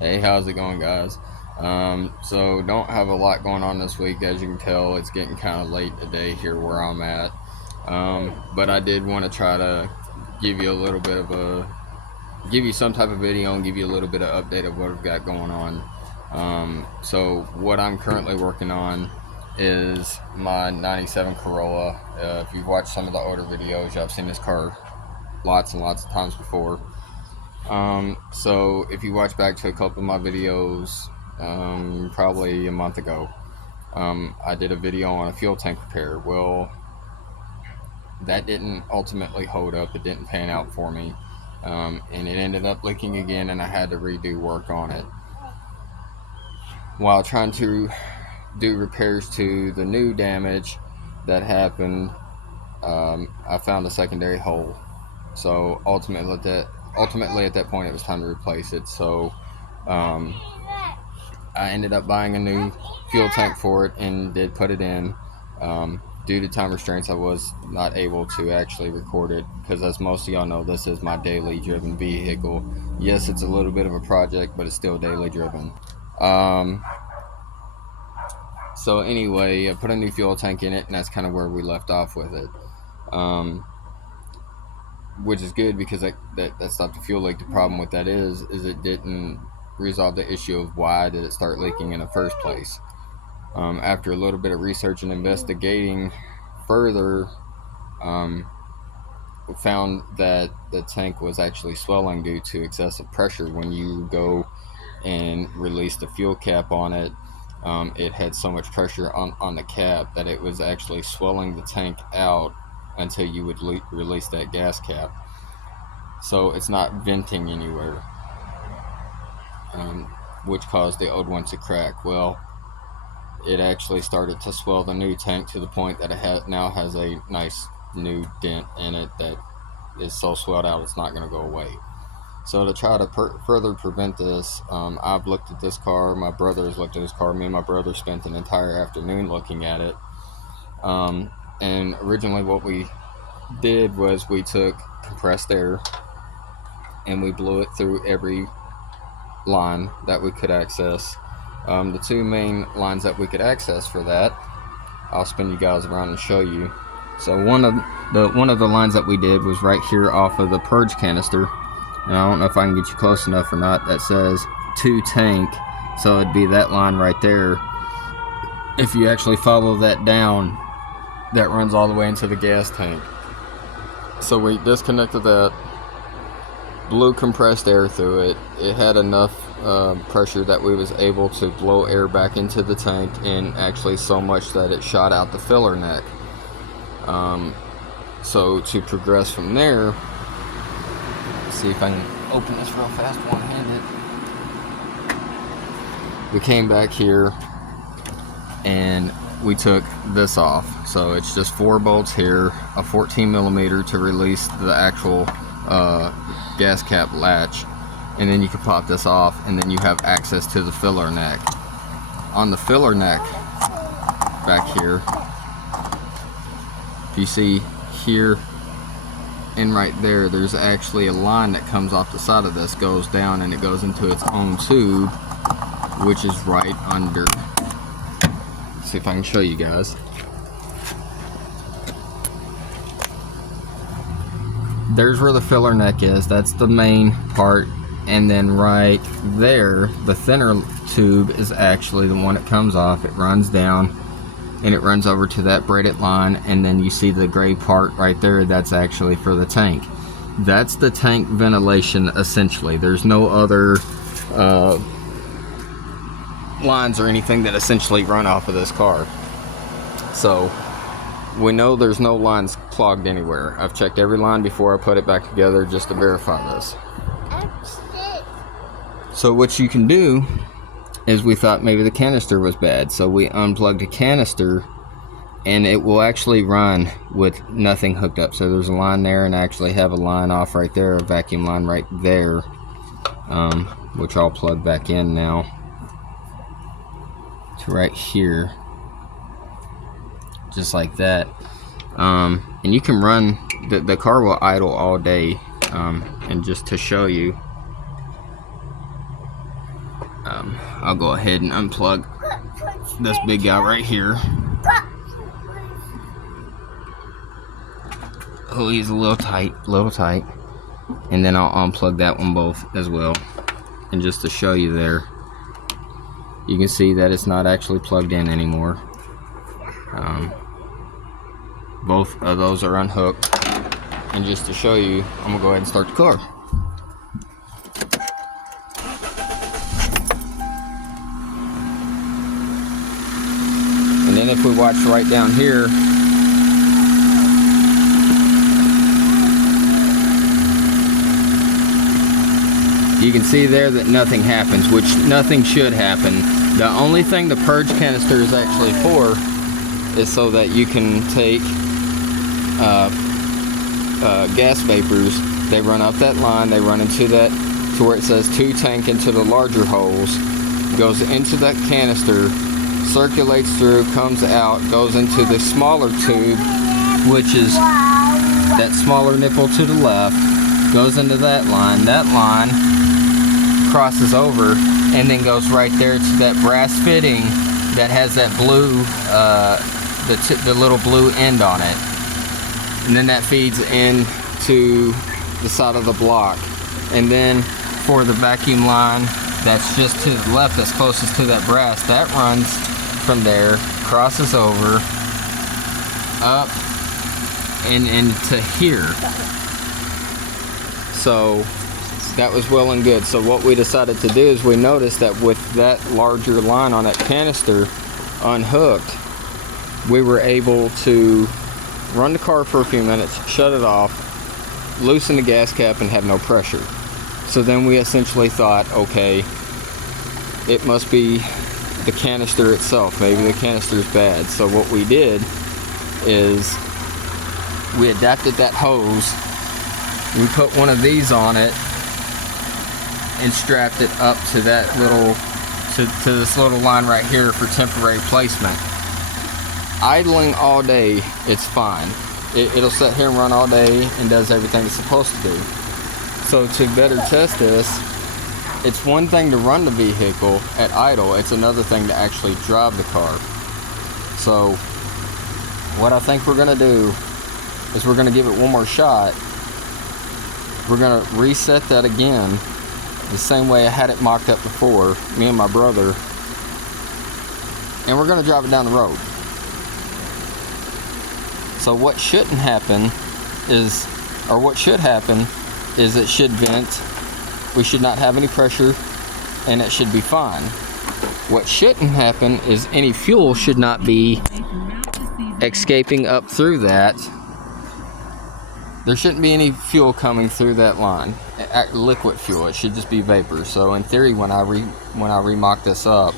Hey, how's it going, guys? So don't have a lot going on this week. As you can tell, it's getting kind of late today here where I'm at. But I did want to try to give you a little bit of give you some type of video and give you a little bit of update of what I've got going on. So what I'm currently working on is my 97 Corolla. If you've watched some of the older videos, I've seen this car lots and lots of times before. So if you watch back to a couple of my videos, probably a month ago, I did a video on a fuel tank repair. Well, that didn't ultimately hold up. It didn't pan out for me. And it ended up leaking again, and I had to redo work on it. While trying to do repairs to the new damage that happened, I found a secondary hole. So ultimately at that point, it was time to replace it. So I ended up buying a new fuel tank for it and did put it in. Due to time restraints, I was not able to actually record it because, as most of y'all know, this is my daily driven vehicle. Yes, it's a little bit of a project, but it's still daily driven. So anyway, I put a new fuel tank in it, and that's kind of where we left off with it. Which is good because that stopped the fuel leak. The problem with that is it didn't resolve the issue of why did it start leaking in the first place. After a little bit of research and investigating further, we found that the tank was actually swelling due to excessive pressure. When you go and release the fuel cap on it, it had so much pressure on the cap that it was actually swelling the tank out until you would release that gas cap. So it's not venting anywhere, which caused the old one to crack. Well, it actually started to swell the new tank to the point that it now has a nice new dent in it that is so swelled out it's not going to go away. So to try to further prevent this, I've looked at this car. My brother's looked at this car. Me and my brother spent an entire afternoon looking at it. And originally what we did was we took compressed air and we blew it through every line that we could access. The two main lines that we could access for that, I'll spin you guys around and show you. So one of the lines that we did was right here off of the purge canister, and I don't know if I can get you close enough or not. That says to tank, so it'd be that line right there. If you actually follow that down, that runs all the way into the gas tank. So we disconnected that, blew compressed air through it. It had enough pressure that we was able to blow air back into the tank, and actually so much that it shot out the filler neck. So to progress from there, see if I can open this real fast one-handed. We came back here and we took this off. So it's just 4 bolts here, a 14 millimeter to release the actual gas cap latch, and then you can pop this off, and then you have access to the filler neck. On the filler neck back here, if you see here and right there, there's actually a line that comes off the side of this, goes down, and it goes into its own tube, which is right under. Let's see if I can show you guys. There's where the filler neck is. That's the main part. And then right there, the thinner tube is actually the one that comes off. It runs down and it runs over to that braided line, and then you see the gray part right there. That's actually for the tank. That's the tank ventilation essentially. There's no other lines or anything that essentially run off of this car. So we know there's no lines clogged anywhere. I've checked every line before I put it back together just to verify this. So what you can do is, we thought maybe the canister was bad, so we unplugged the canister, and it will actually run with nothing hooked up. So there's a line there, and I actually have a line off right there, a vacuum line right there, which I'll plug back in now to right here, just like that. And you can run, the car will idle all day. And just to show you, I'll go ahead and unplug this big guy right here. Oh, he's a little tight. And then I'll unplug that one both as well. And just to show you there, you can see that it's not actually plugged in anymore. Both of those are unhooked. And just to show you, I'm gonna go ahead and start the car. And then if we watch right down here, you can see there that nothing happens, which nothing should happen. The only thing the purge canister is actually for is so that you can take gas vapors. They run up that line, they run into that, to where it says 2 tank, into the larger holes, goes into that canister, circulates through, comes out, goes into the smaller tube, which is that smaller nipple to the left, goes into that line crosses over, and then goes right there to that brass fitting that has that blue, the little blue end on it. And then that feeds into the side of the block. And then for the vacuum line that's just to the left, that's closest to that brass, that runs from there, crosses over, up, and into here. So that was well and good. So what we decided to do is we noticed that with that larger line on that canister unhooked, we were able to run the car for a few minutes, shut it off, loosen the gas cap, and have no pressure. So then we essentially thought, okay, it must be the canister itself. Maybe the canister's bad. So what we did is we adapted that hose. We put one of these on it and strapped it up to that little, to this little line right here for temporary placement. Idling all day, it's fine. It'll sit here and run all day and does everything it's supposed to do. So to better test this, it's one thing to run the vehicle at idle, it's another thing to actually drive the car. So what I think we're gonna do is we're gonna give it one more shot. We're gonna reset that again, the same way I had it mocked up before, me and my brother, and we're gonna drive it down the road. So what shouldn't happen is, or what should happen is it should vent, we should not have any pressure, and it should be fine. What shouldn't happen is any fuel should not be escaping up through that. There shouldn't be any fuel coming through that line, liquid fuel. It should just be vapor. So in theory, when I remock this up,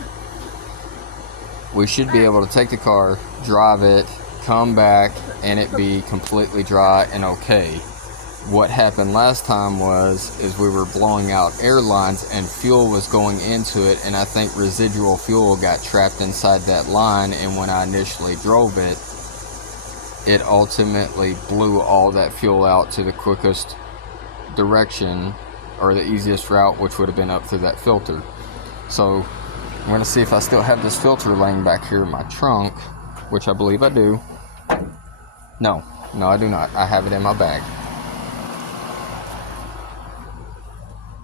we should be able to take the car, drive it, come back, and it be completely dry and okay. What happened last time is we were blowing out air lines and fuel was going into it, and I think residual fuel got trapped inside that line, and when I initially drove it, it ultimately blew all that fuel out to the quickest direction, or the easiest route, which would have been up through that filter. So I'm going to see if I still have this filter laying back here in my trunk, which I believe I do. No, I do not. I have it in my bag.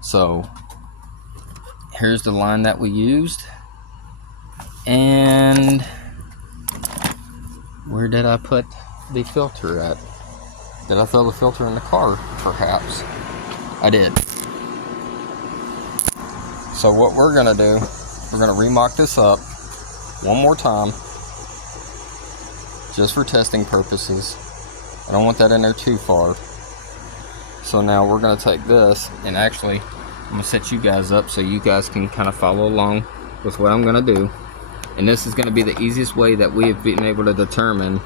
So here's the line that we used, and where did I put the filter at? Did I throw the filter in the car? Perhaps I did. So what we're gonna do, we're gonna remock this up one more time just for testing purposes. I don't want that in there too far. So now we're going to take this, and actually I'm going to set you guys up so you guys can kind of follow along with what I'm going to do. And this is going to be the easiest way that we have been able to determine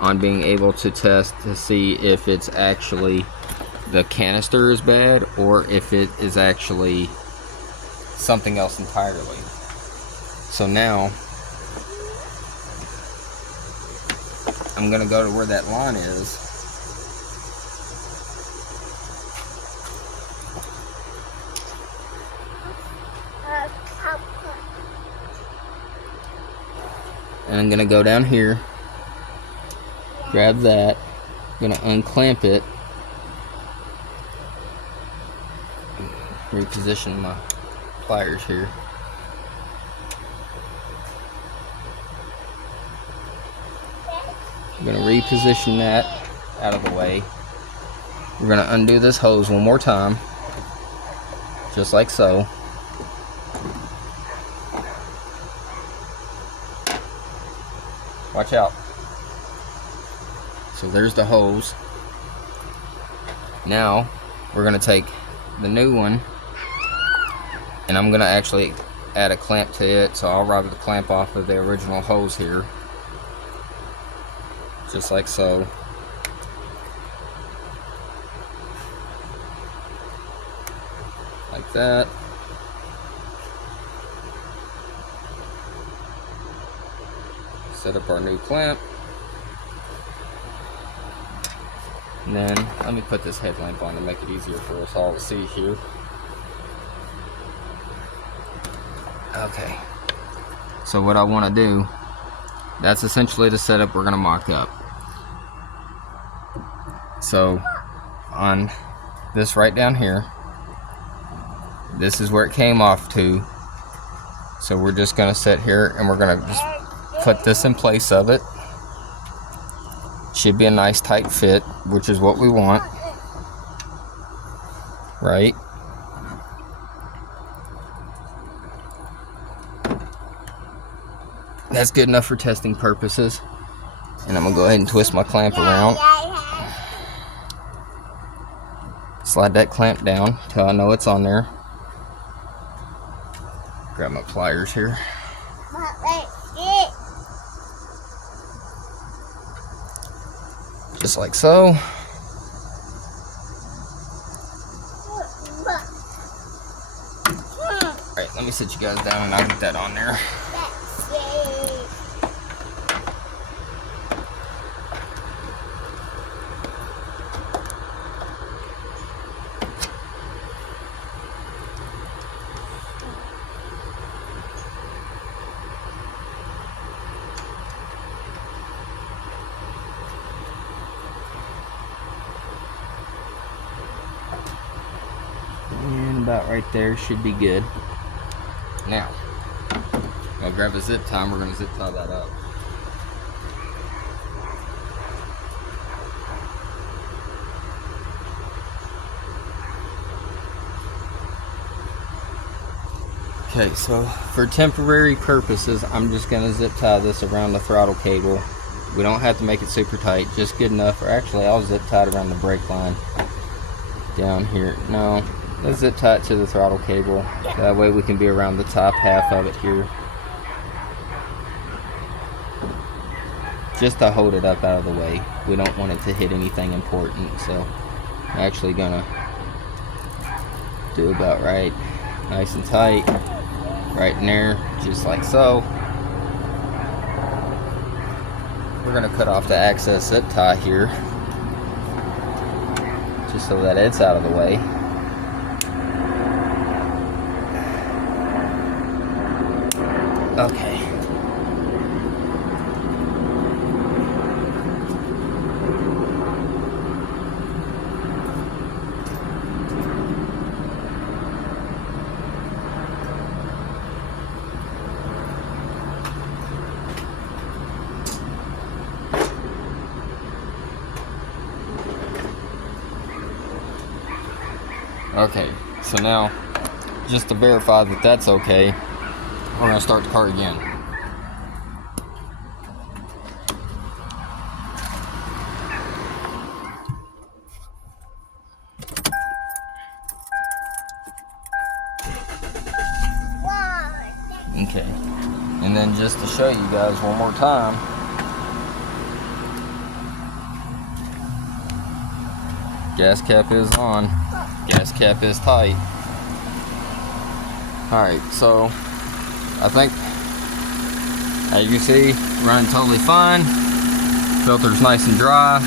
on being able to test to see if it's actually the canister is bad or if it is actually something else entirely. So now I'm going to go to where that line is. and I'm gonna go down here, grab that, I'm gonna unclamp it, reposition my pliers here. I'm gonna reposition that out of the way. We're gonna undo this hose one more time, just like so. Watch out. So there's the hose. Now we're gonna take the new one, and I'm gonna actually add a clamp to it, so I'll rub the clamp off of the original hose here, just like so. Like that. Set up our new clamp. And then let me put this headlamp on to make it easier for us all to see here. Okay. So what I want to do, that's essentially the setup we're going to mock up. So on this right down here, this is where it came off to. So we're just going to sit here and we're going to just put this in place of it. Should be a nice tight fit, which is what we want, right? That's good enough for testing purposes. And I'm gonna go ahead and twist my clamp around. Slide that clamp down till I know it's on there. Grab my pliers here. Just like so. Alright, let me sit you guys down and I'll get that on there. And about right there should be good. Now, I'll grab a zip tie. We're going to zip tie that up. Okay, so for temporary purposes, I'm just going to zip tie this around the throttle cable. We don't have to make it super tight, just good enough. Or actually, I'll zip tie it around the brake line down here. No, let's zip tie it to the throttle cable. That way we can be around the top half of it here. Just to hold it up out of the way. We don't want it to hit anything important, so I'm actually gonna do about right. Nice and tight. Right in there, just like so. We're gonna cut off the access zip tie here, just so that it's out of the way. Okay. Okay, so now, just to verify that that's okay, we're going to start the car again. Okay, and then just to show you guys one more time, gas cap is on. Gas cap is tight. Alright, so I think, as you can see, running totally fine. Filter's nice and dry.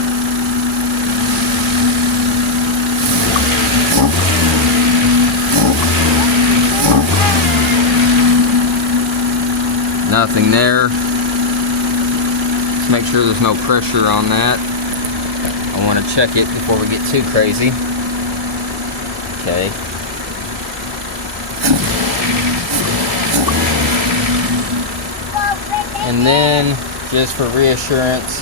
Nothing there. Just make sure there's no pressure on that. I want to check it before we get too crazy. Okay. And then, just for reassurance,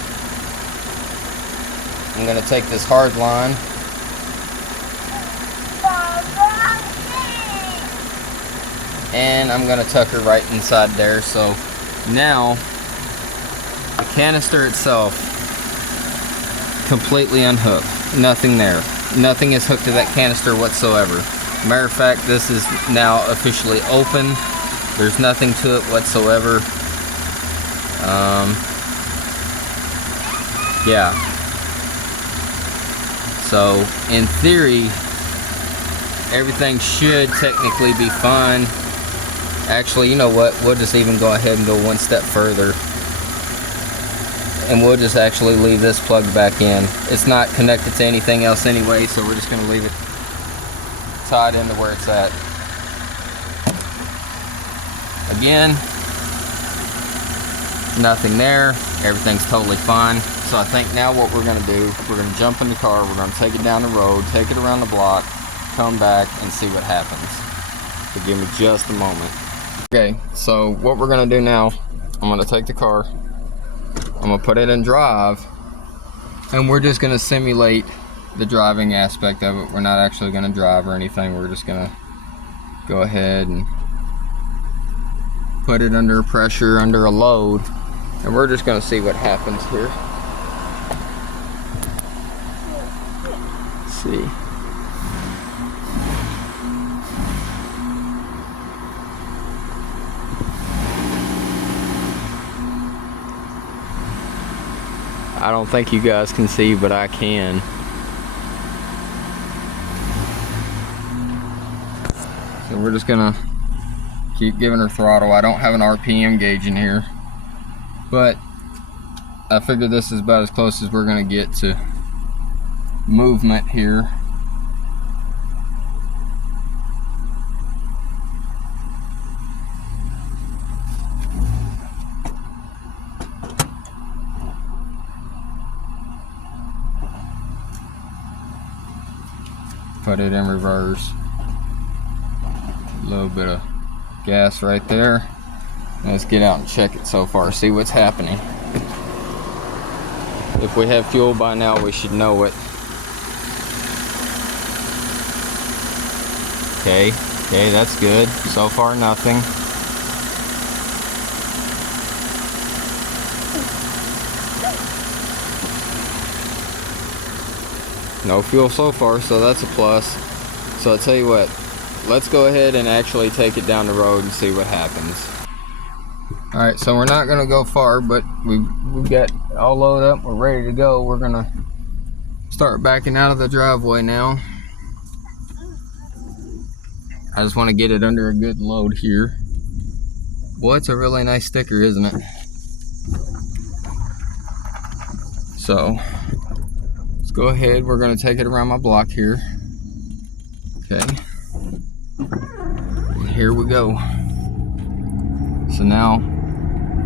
I'm going to take this hard line and I'm going to tuck her right inside there. So now the canister itself completely unhooked. Nothing there. Nothing is hooked to that canister whatsoever. Matter of fact, this is now officially open. There's nothing to it whatsoever. Yeah. So in theory, everything should technically be fine. Actually, you know what? We'll just even go ahead and go one step further. And we'll just actually leave this plugged back in. It's not connected to anything else anyway, so we're just going to leave it tied into where it's at. Again, nothing there. Everything's totally fine. So I think now what we're going to do, we're going to jump in the car, we're going to take it down the road, take it around the block, come back and see what happens. So give me just a moment. Okay, so what we're going to do now, I'm going to take the car, I'm going to put it in drive, and we're just going to simulate the driving aspect of it. We're not actually going to drive or anything. We're just going to go ahead and put it under pressure, under a load, and we're just going to see what happens here. Let's see. I don't think you guys can see, but I can. So we're just gonna keep giving her throttle. I don't have an RPM gauge in here, but I figured this is about as close as we're gonna get to movement here. Put it in reverse. A little bit of gas right there. Let's get out and check it so far, see what's happening. If we have fuel by now, we should know it. Okay, that's good. So far, nothing. No fuel so far, so that's a plus. So I'll tell you what, let's go ahead and actually take it down the road and see what happens. Alright, so we're not going to go far, but we've got all loaded up, we're ready to go. We're going to start backing out of the driveway now. I just want to get it under a good load here. Boy, it's a really nice sticker, isn't it? So go ahead, we're going to take it around my block here. Okay, here we go. So now,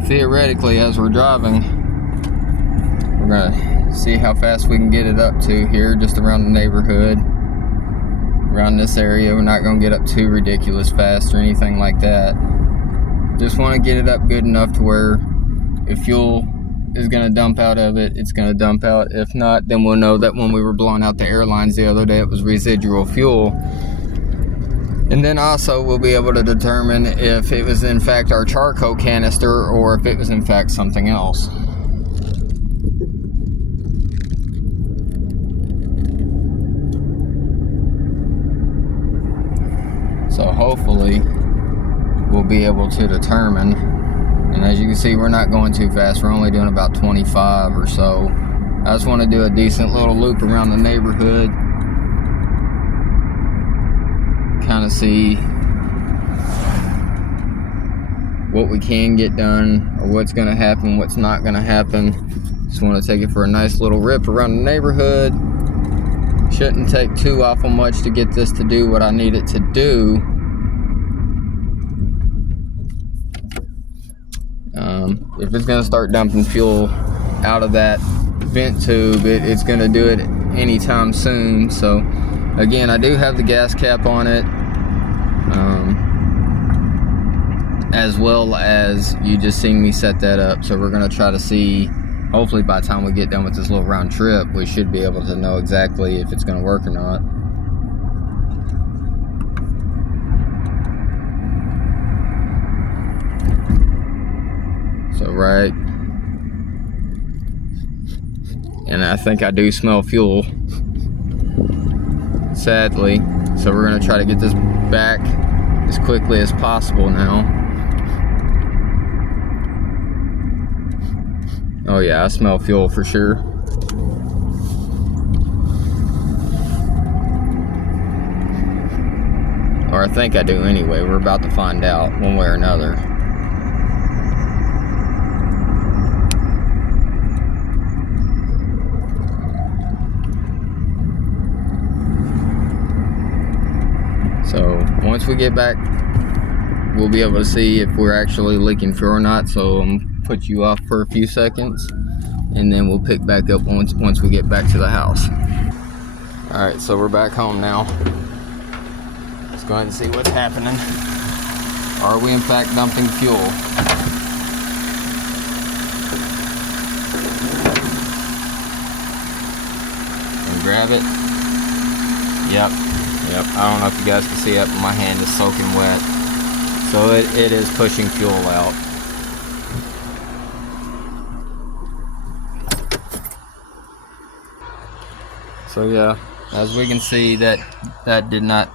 theoretically, as we're driving, we're going to see how fast we can get it up to here, just around the neighborhood, around this area. We're not going to get up too ridiculous fast or anything like that. Just want to get it up good enough to where if fuel is going to dump out of it, it's going to dump out. If not, then we'll know that when we were blowing out the airlines the other day, it was residual fuel. And then also we'll be able to determine if it was in fact our charcoal canister or if it was in fact something else. So hopefully we'll be able to determine. And as you can see, we're not going too fast. We're only doing about 25 or so. I just want to do a decent little loop around the neighborhood. Kind of see what we can get done or what's going to happen, what's not going to happen. Just want to take it for a nice little rip around the neighborhood. Shouldn't take too awful much to get this to do what I need it to do. If it's going to start dumping fuel, out of that vent tube. It's going to do it anytime soon. So again, I do have the gas cap on it, as well as you just seen me set that up. So we're going to try to see, hopefully by the time we get done with this little round trip, we should be able to know exactly if it's going to work or not. So right, and I think I do smell fuel, sadly. So we're gonna try to get this back as quickly as possible now. Oh yeah, I smell fuel for sure. Or I think I do anyway. We're about to find out one way or another. So once we get back, we'll be able to see if we're actually leaking fuel or not. So I'm gonna put you off for a few seconds, and then we'll pick back up once we get back to the house. All right, so we're back home now. Let's go ahead and see what's happening. Are we in fact dumping fuel? And grab it. Yep. I don't know if you guys can see it, but my hand is soaking wet. So it is pushing fuel out. So yeah, as we can see, that did not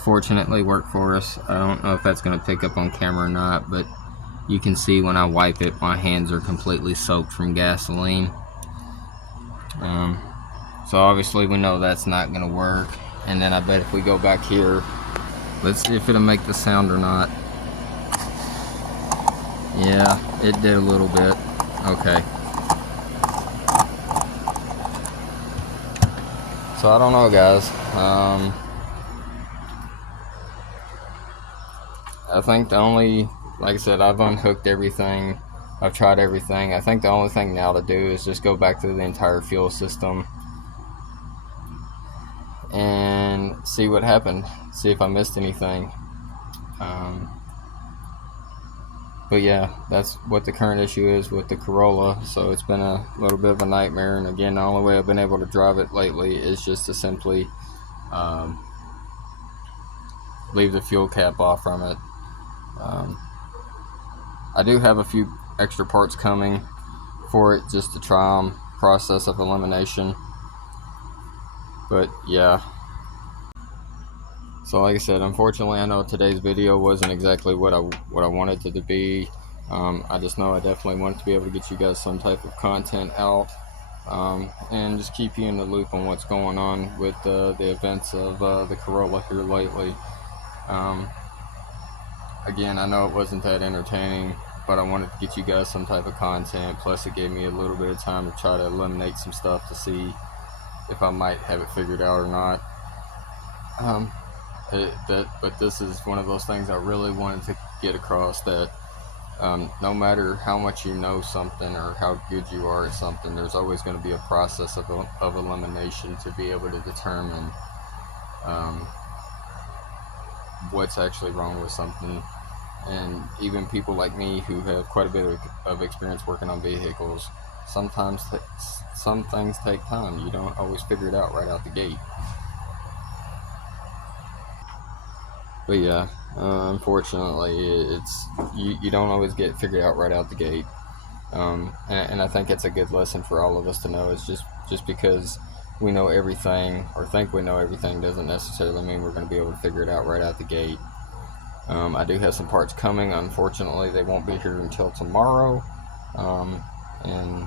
fortunately work for us. I don't know if that's going to pick up on camera or not, but you can see when I wipe it, my hands are completely soaked from gasoline. So obviously we know that's not going to work. And then I bet if we go back here, let's see if it'll make the sound or not. Yeah, it did a little bit. Okay. So I don't know, guys. I think the only, like I said, I've unhooked everything. I've tried everything. I think the only thing now to do is just go back through the entire fuel system and see what happened. See if I missed anything. But yeah, that's what the current issue is with the Corolla. So it's been a little bit of a nightmare. And again, the only way I've been able to drive it lately is just to simply leave the fuel cap off from it. I do have a few extra parts coming for it just to try them, process of elimination. But yeah. So like I said, unfortunately, I know today's video wasn't exactly what I wanted it to be. I just know I definitely wanted to be able to get you guys some type of content out, and just keep you in the loop on what's going on with the events of the Corolla here lately. Again, I know it wasn't that entertaining, but I wanted to get you guys some type of content. Plus, it gave me a little bit of time to try to eliminate some stuff to see if I might have it figured out or not. But this is one of those things I really wanted to get across, that no matter how much you know something or how good you are at something, there's always going to be a process of elimination to be able to determine what's actually wrong with something. And even people like me who have quite a bit of experience working on vehicles, sometimes some things take time. You don't always figure it out right out the gate. But yeah, unfortunately, it's you don't always get it figured out right out the gate. And I think it's a good lesson for all of us to know. Is just because we know everything or think we know everything doesn't necessarily mean we're going to be able to figure it out right out the gate. I do have some parts coming. Unfortunately, they won't be here until tomorrow. And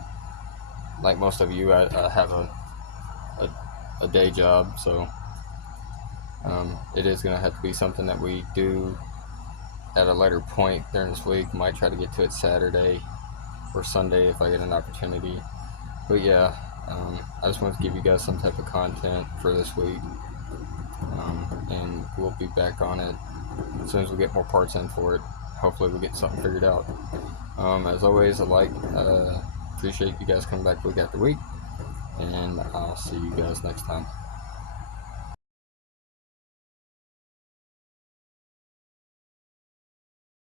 like most of you, I have a day job, so it is going to have to be something that we do at a later point during this week. Might try to get to it Saturday or Sunday if I get an opportunity. But yeah, I just wanted to give you guys some type of content for this week, and we'll be back on it as soon as we get more parts in for it. Hopefully we'll get something figured out. As always, I like appreciate you guys coming back week after week, and I'll see you guys next time.